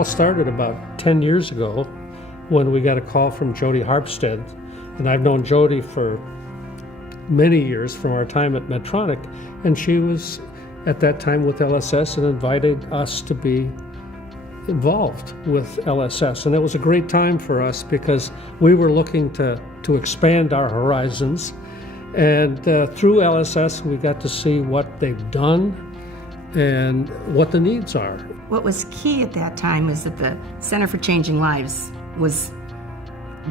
all started about 10 years ago when we got a call from Jody Harpstead. And I've known Jody for many years from our time at Medtronic. And she was at that time with LSS and invited us to be involved with LSS. And it was a great time for us because we were looking to expand our horizons. And through LSS, we got to see what they've done and what the needs are. What was key at that time was that the Center for Changing Lives was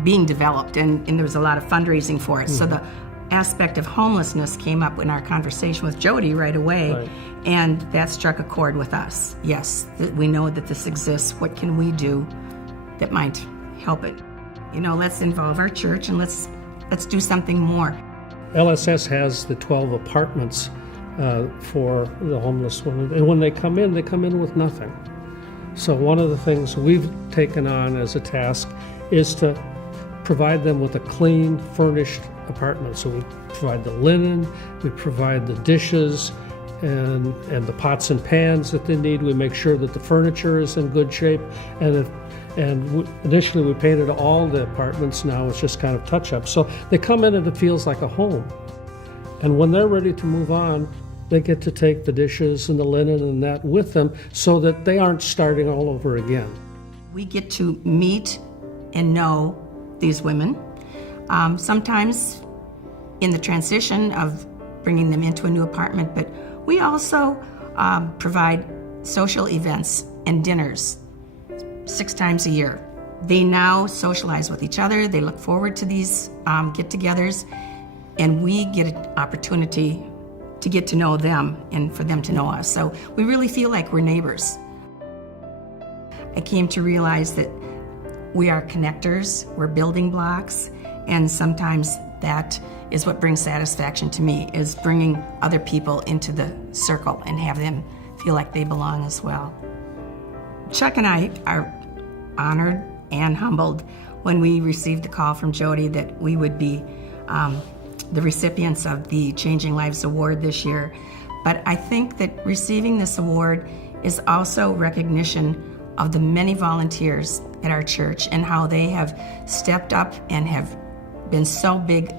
being developed, and there was a lot of fundraising for it. Mm-hmm. So the aspect of homelessness came up in our conversation with Jody right away, right. And that struck a chord with us. Yes, we know that this exists. What can we do that might help it? You know, let's involve our church and let's do something more. LSS has the 12 apartments for the homeless women, and when they come in with nothing. So one of the things we've taken on as a task is to provide them with a clean, furnished apartment. So we provide the linen, we provide the dishes, and the pots and pans that they need. We make sure that the furniture is in good shape, initially we painted all the apartments. Now it's just kind of touch-up. So they come in and it feels like a home. And when they're ready to move on, they get to take the dishes and the linen and that with them so that they aren't starting all over again. We get to meet and know these women. Sometimes in the transition of bringing them into a new apartment, but we also provide social events and dinners 6 times a year. They now socialize with each other. They look forward to these get-togethers, and we get an opportunity to get to know them and for them to know us. So we really feel like we're neighbors. I came to realize that we are connectors, we're building blocks, and sometimes that is what brings satisfaction to me, is bringing other people into the circle and have them feel like they belong as well. Chuck and I are honored and humbled when we received the call from Jody that we would be the recipients of the Changing Lives Award this year. But I think that receiving this award is also recognition of the many volunteers at our church and how they have stepped up and have been so big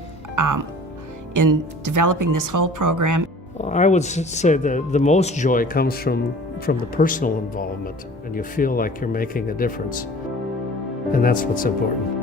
in developing this whole program. I would say the most joy comes from the personal involvement, and you feel like you're making a difference. And that's what's important.